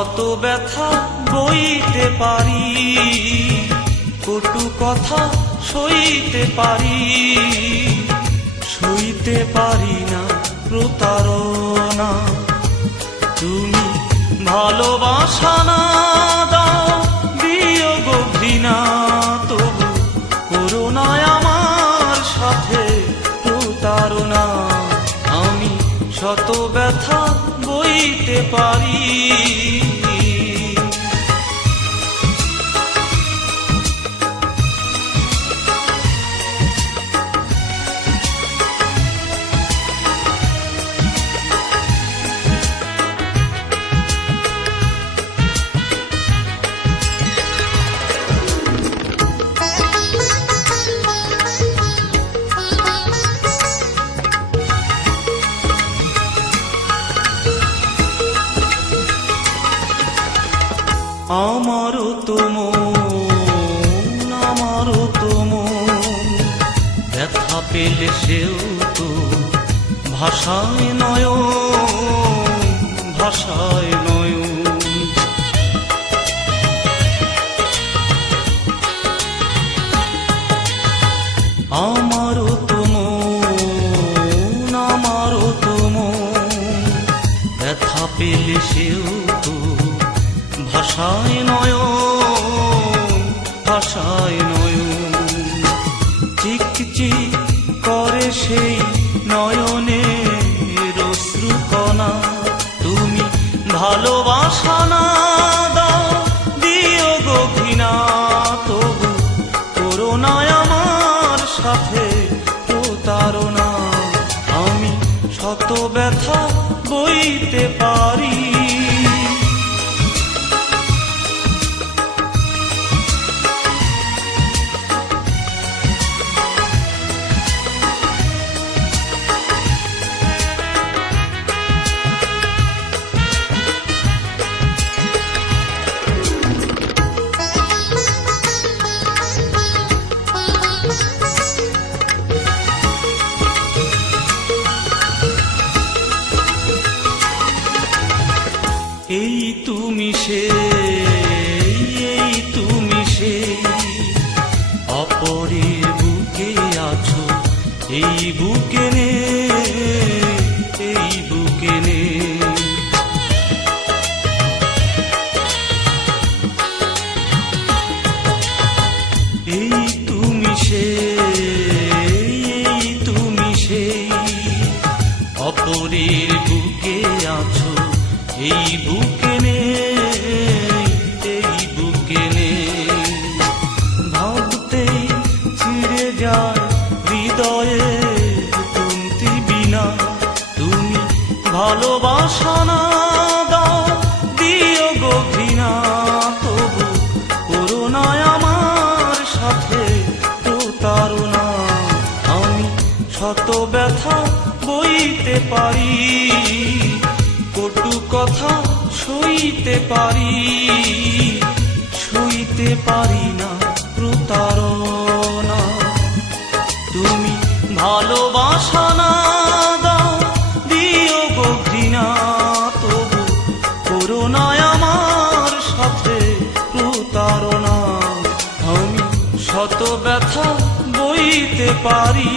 শত ব্যথা বইতে পারি, কটু কথা সইতে পারি, সইতে পারি না প্রতারণা। তুমি ভালোবাসা না দাও, দিও গো ঘৃণা, তবু করো না আমার সাথে প্রতারণা। আমি শত ব্যথা বইতে পারি। আমারও তো মন, আমারও তো মন, ব্যথা পেলে সেও তো ভাষায় নয়ন, ভাষায় নয়ন। আমারও তো মন, আমারও তো মন, ব্যথা পেলে সেও তো ভাষায় নয়ন, ভাষায় নয়ন। চিকচিক করে সেই নয়নের অশ্রুকণা। তুমি ভালোবাসা না দাও, দিও গো ঘৃণা, তবু করো না আমার সাথে প্রতারণা। আমি শত ব্যথা বইতে পারি। এই তুমি সেই, এই তুমি সেই, অপরের বুকে আছো, এই বুকে নে, এই বুকে নে। এই তুমি সেই, এই তুমি সেই, অপরের বুকে আছো, এই বুকে নে, এই বুকে নে। ভাবতেই ছিঁড়ে যায় হৃদয়ের তন্তি বিনা। তুমি ভালোবাসা না দাও, দিও গো ঘৃণা, তবু করো না আমার সাথে প্রতারণা। আমি শত ব্যথা বইতে পারি, কটু কথা সইতে পারি, সইতে পারি না প্রতারণা। তুমি ভালোবাসা না দাও, দিও গো ঘৃণা, তবু করো না আমার সাথে প্রতারণা। আমি শত ব্যথা বইতে পারি।